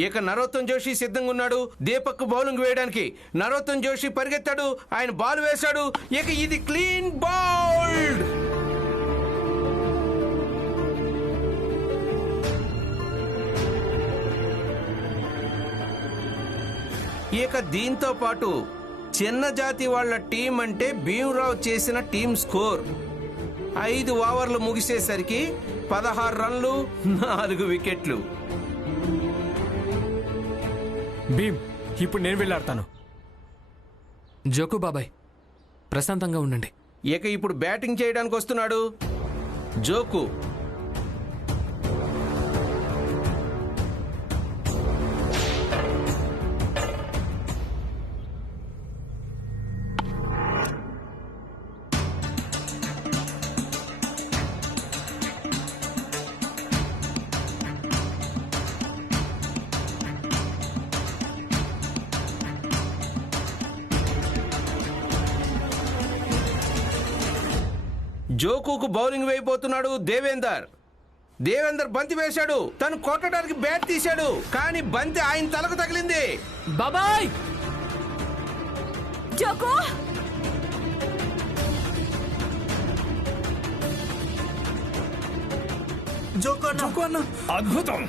ఇక నరోత్తం జోషి సిద్ధంగా ఉన్నాడు దీపక్ బౌలింగ్ వేయడానికి. నరోత్తం జోషి పరిగెత్తాడు, ఆయన బాల్ వేశాడు. ఇక ఇది క్లీన్ బౌల్డ్. ఇక దీంతో పాటు చిన్న జాతి వాళ్ల టీం అంటే భీమరావు చేసిన టీం స్కోర్ 5 ఓవర్లు ముగిసేసరికి 16 రన్లు 4 వికెట్లు. భీమ్, ఇప్పుడు నేను వెళ్ళాడతాను. జోకు బాబాయ్, ప్రశాంతంగా ఉండండి. ఇక ఇప్పుడు బ్యాటింగ్ చేయడానికి వస్తున్నాడు జోకు. జోకుకు బౌలింగ్ వేయబోతున్నాడు దేవేందర్. దేవేందర్ బంతి వేశాడు, తను కొట్టడానికి బ్యాట్ తీశాడు, కానీ బంతి ఆయన తలకు తగిలింది. బాబాయ్, జోకు జోకు అన్న, అద్భుతం.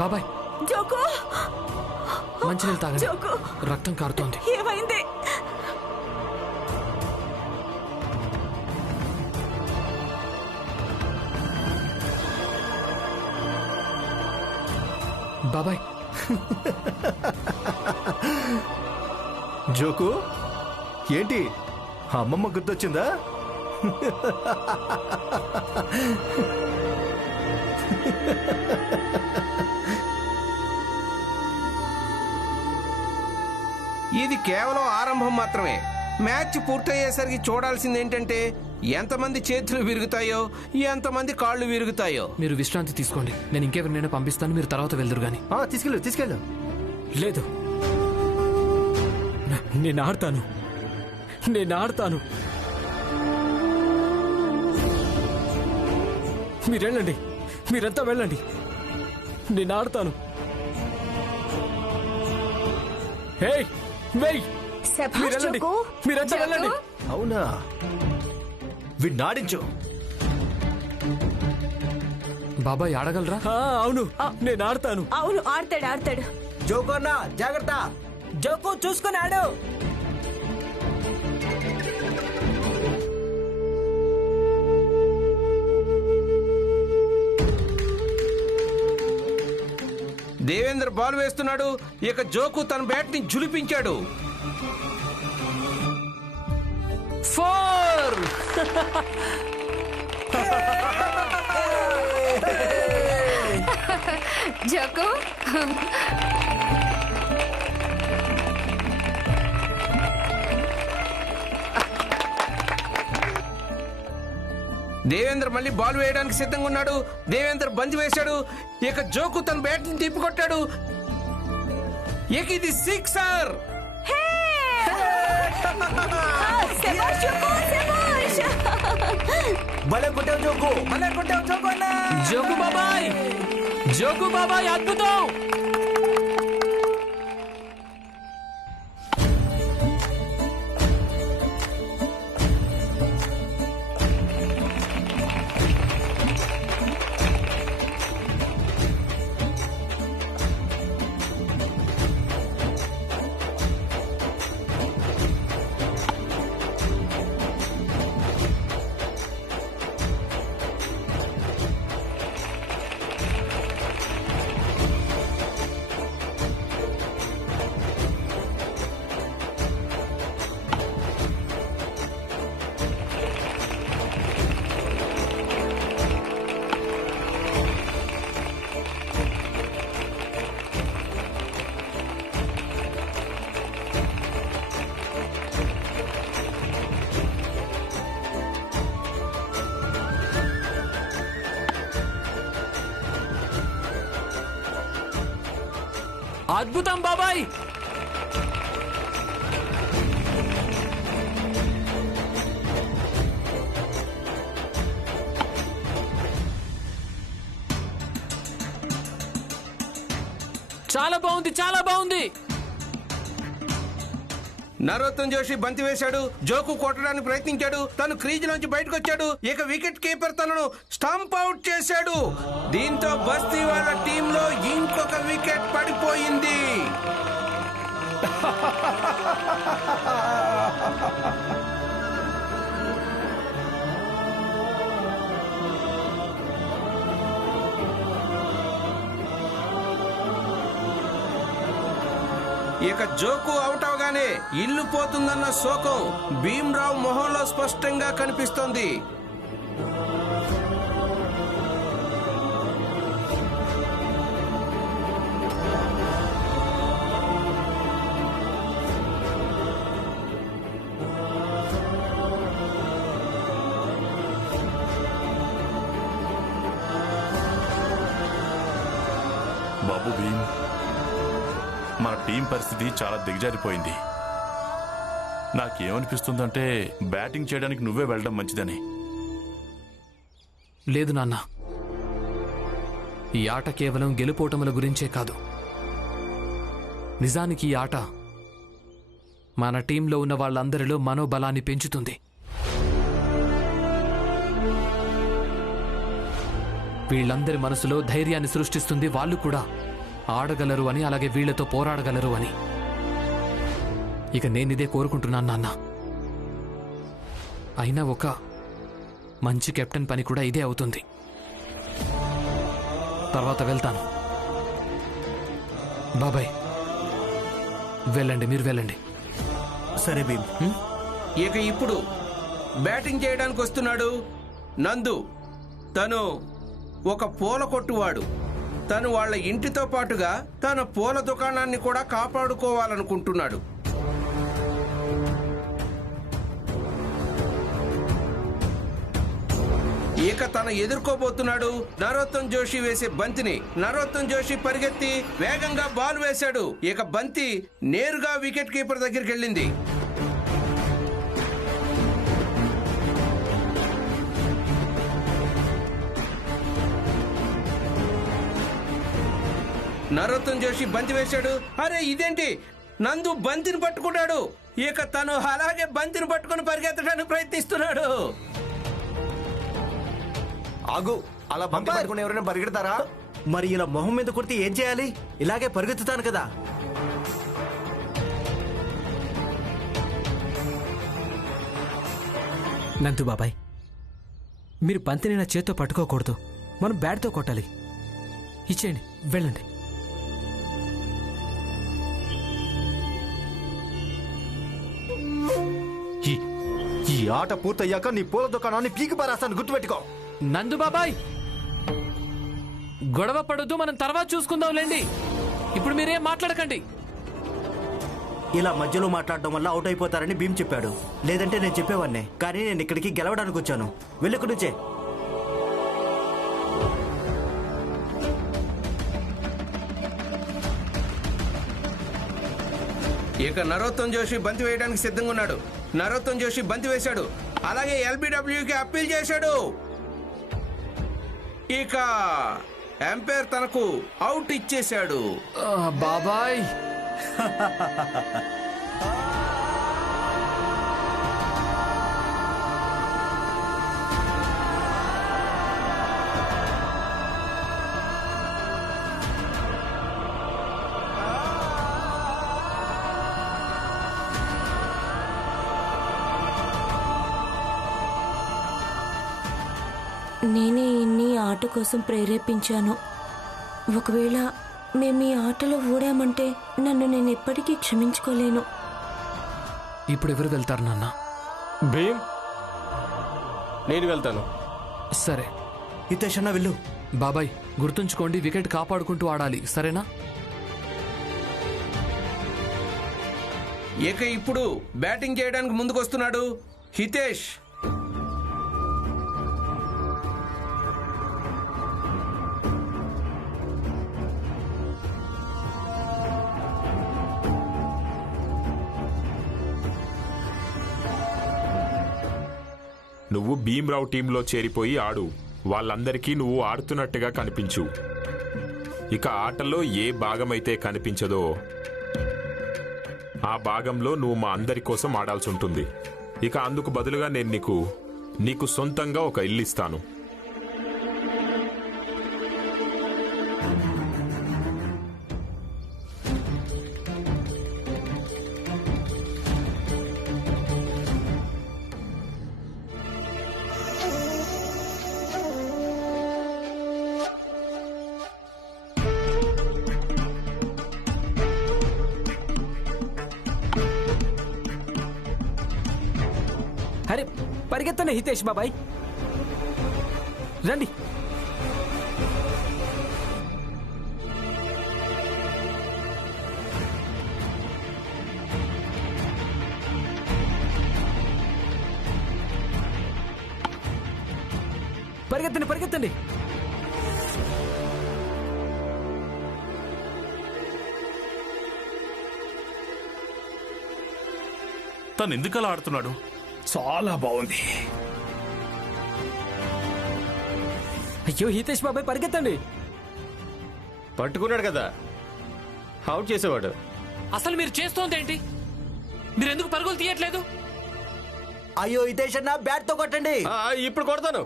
బాబాయ్, జోకు మంచినీళ్ళు తాగండి. జోకు రక్తం కారుతోంది. ఏమైంది? బాబాయ్, జోకు ఏంటి అమ్మమ్మ గుర్తొచ్చిందా? ఇది కేవలం ఆరంభం మాత్రమే. మ్యాచ్ పూర్తయ్యేసరికి చూడాల్సింది ఏంటంటే ఎంతమంది చేతులు విరుగుతాయో, ఎంతమంది కాళ్ళు విరుగుతాయో. మీరు విశ్రాంతి తీసుకోండి. నేను ఇంకెవరినైనా పంపిస్తాను, మీరు తర్వాత వెళ్దురు గాని. తీసుకెళ్ళు. లేదు, నేను ఆడతాను. మీరు వెళ్ళండి, మీరంతా వెళ్ళండి. నేను ఆడతాను. మీరంతా వెళ్ళండి. అవునా, వీడిని ఆడించు. బాబాయ్ ఆడగలరా? అవును, నేను ఆడతాను. అవును, ఆడతాడు. జోకు అన్న జాగ్రత్త, జోకు చూసుకుని ఆడు. దేవేంద్ర బాల్ వేస్తున్నాడు. ఇక జోకు తన బ్యాట్ ని జులిపించాడు. 4. జోకు దేవేంద్ర మళ్ళీ బాల్ వేయడానికి సిద్ధంగా ఉన్నాడు. దేవేంద్ర బంతి వేశాడు. ఇక జోకు తన బ్యాట్ ని తిప్పికొట్టాడు. ఇక ఇది 6. భలే కొట్టావు జోకు, భలే కొట్టావు జోకు అన్న. జోకు బాబాయ్ అద్భుతం. అద్భుతం బాబాయ్. చాలా బాగుంది, చాలా బాగుంది. నరోత్తమ్ జోషి బంతి వేశాడు. జోకు కొట్టడానికి ప్రయత్నించాడు. తను క్రీజ్ నుంచి బయటకు వచ్చాడు. ఇక వికెట్ కీపర్ తనను స్టంప్ అవుట్ చేశాడు. దీంతో బస్తీ వాళ్ళ టీంలో ఇంకొక వికెట్ పడిపోయింది. ఇక జోకు అవుట్ అవగానే ఇల్లు పోతుందన్న శోకం భీమ్రావ్ మొహంలో స్పష్టంగా కనిపిస్తోంది. బాబు భీమ్, మన టీం పరిస్థితి చాలా దిగజారిపోయింది. నాకేమనిపిస్తుందంటే బ్యాటింగ్ చేయడానికి నువ్వే వెళ్ళడం మంచిదని. లేదు నాన్న, ఈ ఆట కేవలం గెలుపోటముల గురించే కాదు. నిజానికి ఈ ఆట మన టీంలో ఉన్న వాళ్ళందరిలో మనోబలాన్ని పెంచుతుంది. వీళ్ళందరి మనసులో ధైర్యాన్ని సృష్టిస్తుంది. వాళ్ళు కూడా ఆడగలరు అని, అలాగే వీళ్లతో పోరాడగలరు అని. ఇక నేనిదే కోరుకుంటున్నాను నాన్న. అయినా ఒక మంచి కెప్టెన్ పని కూడా ఇదే అవుతుంది. తర్వాత వెళ్తాను. బాబాయ్ వెళ్ళండి, మీరు వెళ్ళండి. సరే భీమ్. ఇక ఇప్పుడు బ్యాటింగ్ చేయడానికి వస్తున్నాడు నందు. తను ఒక పూల కొట్టువాడు. తను వాళ్ళ ఇంటితో పాటుగా తన పూల దుకాణాన్ని కూడా కాపాడుకోవాలనుకుంటున్నాడు. ఇక తను ఎదుర్కోబోతున్నాడు నరోత్తమ్ జోషి వేసే బంతిని. నరోత్తమ్ జోషి పరిగెత్తి వేగంగా బాల్ వేశాడు. ఇక బంతి నేరుగా వికెట్ కీపర్ దగ్గరికి వెళ్ళింది. నరోత్తమ్ జోషి బంతి వేశాడు. అరే ఇదేంటి, నందు బంతిని పట్టుకున్నాడు. ఇక తను అలాగే బంతిని పట్టుకుని పరిగెత్తడానికి ప్రయత్నిస్తున్నాడు. ఆగు, అలా బంతి పట్టుకుని ఎవరైనా పరిగెడతారా? మరి ఇలా మొహం మీద కొడితే ఏం చేయాలి? ఇలాగే పరిగెత్తుతాను కదా. నందు బాబాయ్, మీరు బంతిని నా చేత్తో పట్టుకోకూడదు. మనం బ్యాట్తో కొట్టాలి. ఇచ్చేయండి, వెళ్ళండి. ఈ ఆట పూర్తయ్యాక నీ పూల దుకాణాన్ని పీకి పారేస్తాను, గుర్తుపెట్టుకో. నందు బాబాయ్, గొడవ పడొద్దు, మనం తర్వాత చూసుకుందాంలేండి. ఇప్పుడు మీరేం మాట్లాడకండి. ఇలా మధ్యలో మాట్లాడడం వల్ల అవుట్ అయిపోతారని భీమ్ చెప్పాడు. లేదంటే నేను చెప్పేవాడినే, కానీ నేను ఇక్కడికి గెలవడానికి వచ్చాను. వెళ్ళకు నుంచే. ఇక నరోత్తమ్ జోషి బంతి వేయడానికి సిద్ధంగా ఉన్నాడు. నరోత్తమ్ జోషి బంతి వేశాడు. అలాగే ఎల్బిడబ్ల్యూకి అప్పీల్ చేశాడు. ఇక ఎంపైర్ తనకు అవుట్ ఇచ్చేశాడు. బాబాయ్ నేనే ఇన్ని ఆట కోసం ప్రేరేపించాను. ఒకవేళ మేము ఈ ఆటలో ఓడామంటే నన్ను నేను ఎప్పటికీ క్షమించుకోలేను. ఇప్పుడు ఎవరు వెళ్తారు నాన్న? భీమ్, నేను వెళ్తాను. సరే హితేష్ అన్న వెళ్ళు. బాబాయ్, గుర్తుంచుకోండి, వికెట్ కాపాడుకుంటూ ఆడాలి, సరేనా? ఇక ఇప్పుడు బ్యాటింగ్ చేయడానికి ముందుకొస్తున్నాడు హితేష్. నువ్వు భీమ్రావు టీంలో చేరిపోయి ఆడు. వాళ్ళందరికీ నువ్వు ఆడుతున్నట్టుగా కనిపించు. ఇక ఆటలో ఏ భాగమైతే కనిపించదో ఆ భాగంలో నువ్వు మా అందరి కోసం ఆడాల్సి ఉంటుంది. ఇక అందుకు బదులుగా నేను నీకు సొంతంగా ఒక ఇల్లు ఇస్తాను. అరే పరిగెత్తనే హితేష్ బాబాయ్, రండి. పరిగెత్తండి పరిగెత్తండి. తను ఎందుకలా ఆడుతున్నాడు? చాలా బాగుంది. అయ్యో హితేష్ బాబాయ్ పరిగెత్తండి. పట్టుకున్నాడు కదా, అవుట్ చేసేవాడు. అసలు మీరు చేస్తోందేంటి? మీరు ఎందుకు పరుగులు తీయట్లేదు? అయ్యో హితేష్ అన్న, బ్యాట్ తో కొట్టండి. ఇప్పుడు కొడతాను.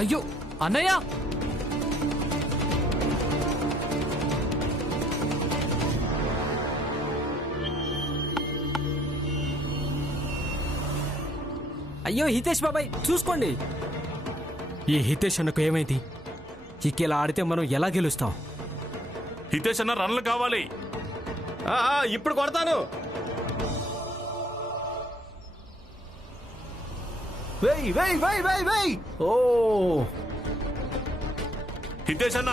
అయ్యో అన్నయ్య! అయ్యో హితేష్ బాబాయ్ చూసుకోండి. ఈ హితేష్ అన్నకు ఏమైంది? ఇక ఇలా ఆడితే మనం ఎలా గెలుస్తాం? హితేష్ అన్న రన్లు కావాలి. ఇప్పుడు కొడతాను. వేయ్ వేయ్ వేయ్ వేయ్ వేయ్. ఓ హితేష్ అన్న,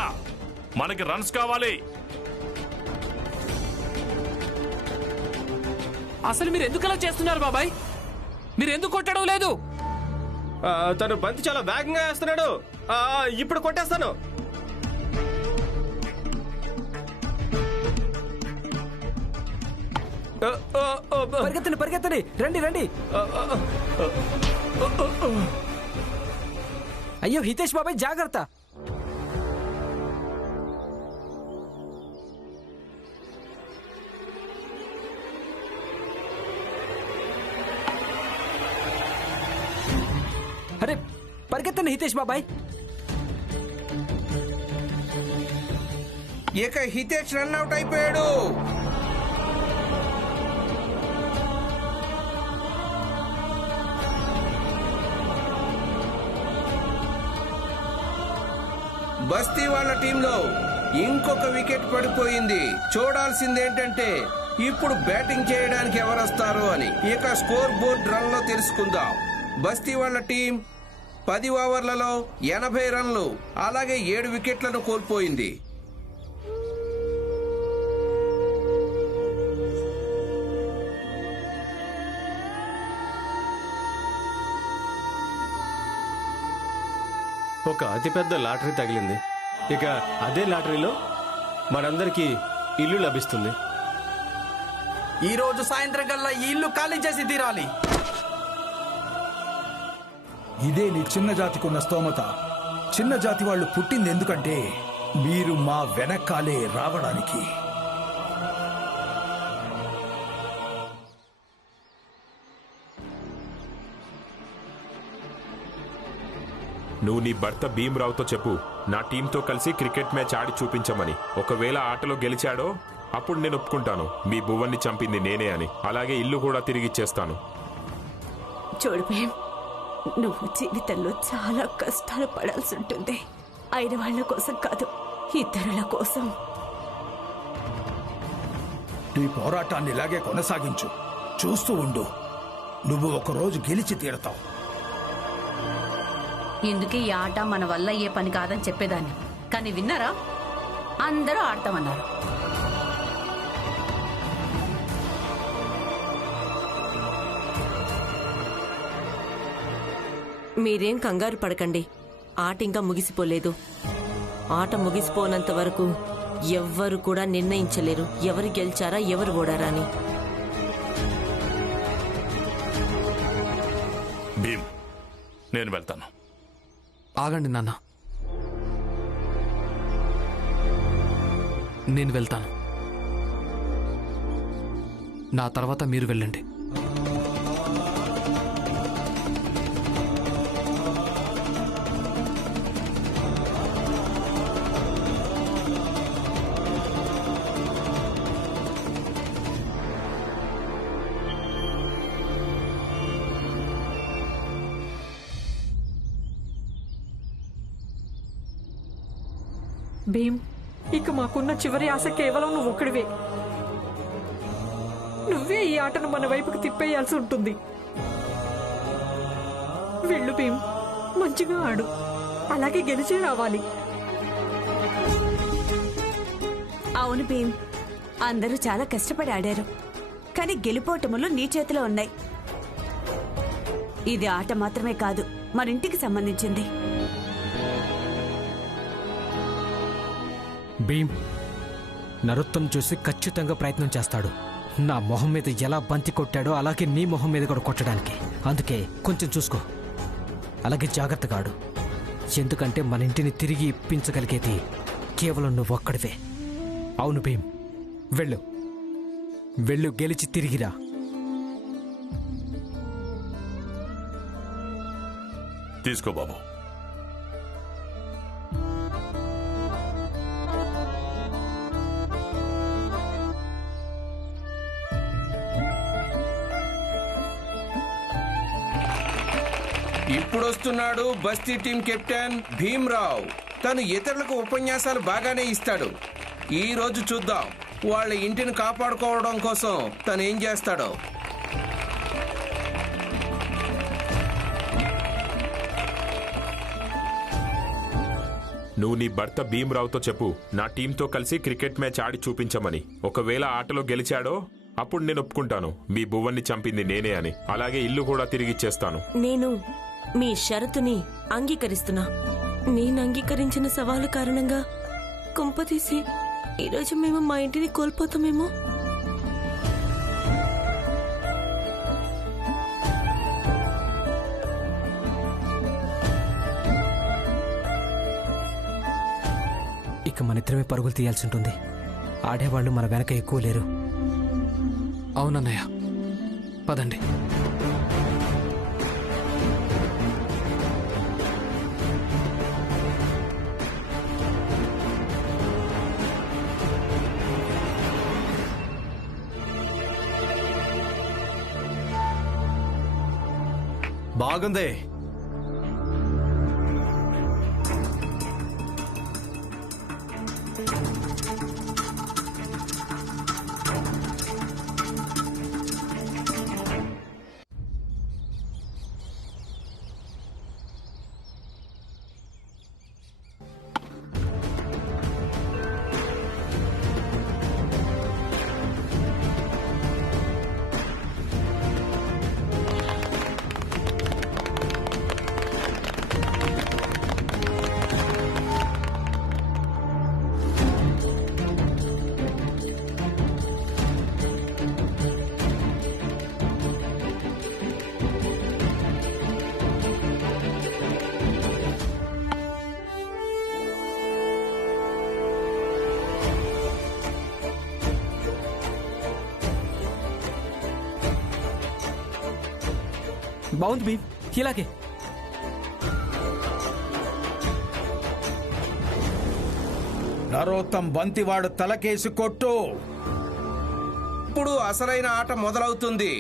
మనకి రన్స్ కావాలి. అసలు మీరు ఎందుకు అలా చేస్తున్నారు బాబాయ్? మీరు ఎందుకు కొట్టడం లేదు? తను బంతి చాలా వేగంగా వేస్తున్నాడు. ఇప్పుడు కొట్టేస్తాను. పరిగెత్తండి పరిగెత్తండి, రండి రండి. అయ్యో హితేష్ బాబాయ్ జాగ్రత్త. అరే పరిగెత్తండి హితేష్ బాబాయ్. ఇక హితేష్ రన్అట్ అయిపోయాడు. బస్తీ వాళ్ళ టీంలో ఇంకొక వికెట్ పడిపోయింది. చూడాల్సిందేంటంటే ఇప్పుడు బ్యాటింగ్ చేయడానికి ఎవరొస్తారు అని. ఇక స్కోర్ బోర్డ్ రన్ లో తెలుసుకుందాం. బస్తీ వాళ్ళ టీం 10 ఓవర్లలో 80 రన్లు, అలాగే 7 వికెట్లను కోల్పోయింది. ఒక అతిపెద్ద లాటరీ తగిలింది. ఇక అదే లాటరీలో మనందరికీ ఇల్లు లభిస్తుంది. ఈ రోజు సాయంత్రం కల్లా ఈ ఇల్లు ఖాళీ చేసి తీరాలి. ఇదే నీ చిన్న జాతికున్న స్తోమత. చిన్న జాతి వాళ్ళు పుట్టింది ఎందుకంటే మీరు మా వెనకాలే రావడానికి. నువ్వు నీ భర్త భీమ్రావుతో చెప్పు, నా టీంతో కలిసి క్రికెట్ మ్యాచ్ ఆడి చూపించమని. ఒకవేళ ఆటలో గెలిచాడో అప్పుడు నేను ఒప్పుకుంటాను మీ భువన్ని చంపింది నేనే అని. అలాగే ఇల్లు కూడా తిరిగిచ్చేస్తాను. చూడు భీమ్, నువ్వు జీవితంలో చాలా కష్టాలు పడాల్సి ఉంటుంది. అయిన వాళ్ళ కోసం కాదు, ఇతరుల కోసం. నీ పోరాటాన్ని ఇలాగే కొనసాగించు. చూస్తూ ఉండు, నువ్వు ఒకరోజు గెలిచి తీరతావు. ఎందుకే ఈ ఆట మన వల్ల ఏ పని కాదని చెప్పేదాన్ని, కానీ విన్నారా? అందరూ ఆడతామన్నారు. మీరేం కంగారు పడకండి. ఆట ఇంకా ముగిసిపోలేదు. ఆట ముగిసిపోనంత వరకు ఎవ్వరు కూడా నిర్ణయించలేరు ఎవరు గెలిచారా ఎవరు ఓడారా అని. భీమ్, నేను వెళ్తాను. ఆగండి నాన్న, నేను వెళ్తాను. నా తర్వాత మీరు వెళ్ళండి. భీమ్, ఇక మాకున్న చివరి ఆశ కేవలం నువ్వు ఒక్కడివే. నువ్వే ఈ ఆటను మన వైపుకు తిప్పేయాల్సి ఉంటుంది. వెళ్ళు భీమ్, మంచిగా ఆడు, అలాగే గెలిచే రావాలి. అవును భీమ్, అందరూ చాలా కష్టపడి ఆడారు, కానీ గెలుపోటములు నీ చేతిలో ఉన్నాయి. ఇది ఆట మాత్రమే కాదు, మన ఇంటికి సంబంధించింది. భీమ్ నరుత్తం చూసి ఖచ్చితంగా ప్రయత్నం చేస్తాడు. నా మొహం మీద ఎలా బంతి కొట్టాడో అలాగే నీ మొహం మీద కూడా కొట్టడానికి. అందుకే కొంచెం చూసుకో, అలాగే జాగ్రత్తగా ఆడు. ఎందుకంటే మన ఇంటిని తిరిగి ఇప్పించగలిగేది కేవలం నువ్వు ఒక్కడివే. అవును భీమ్, వెళ్ళు వెళ్ళు, గెలిచి తిరిగిరా. తీసుకో బాబు. ఇప్పుడొస్తున్నాడు బస్తీ టీం కెప్టెన్ భీమ్రావ్. తను ఇతరులకు ఉపన్యాసాలు బాగానే ఇస్తాడు. ఈ రోజు చూద్దాం వాళ్ళ ఇంటిని కాపాడుకోవడం కోసం తను ఏం చేస్తాడో. నువ్వు నీ భర్త భీమ్రావుతో చెప్పు నా టీంతో కలిసి క్రికెట్ మ్యాచ్ ఆడి చూపించమని. ఒకవేళ ఆటలో గెలిచాడో అప్పుడు నేను ఒప్పుకుంటాను మీ బువ్వన్ని చంపింది నేనే అని. అలాగే ఇల్లు కూడా తిరిగిచ్చేస్తాను. నేను మీ షరతుని అంగీకరిస్తున్నా. నేను అంగీకరించిన సవాలు కారణంగా కొంపతీసి ఈరోజు మేము మా ఇంటిని కోల్పోతామేమో. ఇక మన ఇద్దరమే పరుగులు తీయాల్సి ఉంటుంది. ఆడేవాళ్ళు మన వెనక ఎక్కువ లేరు. అవునన్నయ్య, పదండి. బాగుంది. బాగుంది భీమ్, ఇలాగే. నరోత్తం బంతివాడు తలకేసి కొట్టు. ఇప్పుడు అసలైన ఆట మొదలవుతుంది.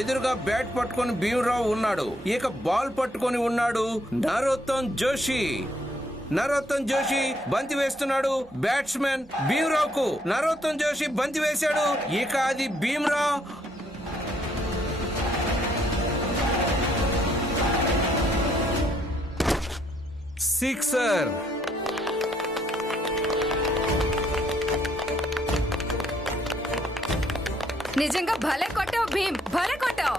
ఎదురుగా బ్యాట్ పట్టుకొని భీమ్రావ్ ఉన్నాడు. ఇక బాల్ పట్టుకొని ఉన్నాడు నరోత్తం జోషి. నరోత్తం జోషి బంతి వేస్తున్నాడు. బ్యాట్స్మెన్ భీమ్రావ్ కు నరోత్తం జోషి బంతి వేశాడు. ఇక అది భీమ్రావ్ సిక్సర్. నిజంగా భలే కొట్టావు భీమ్, భలే కొట్టావు.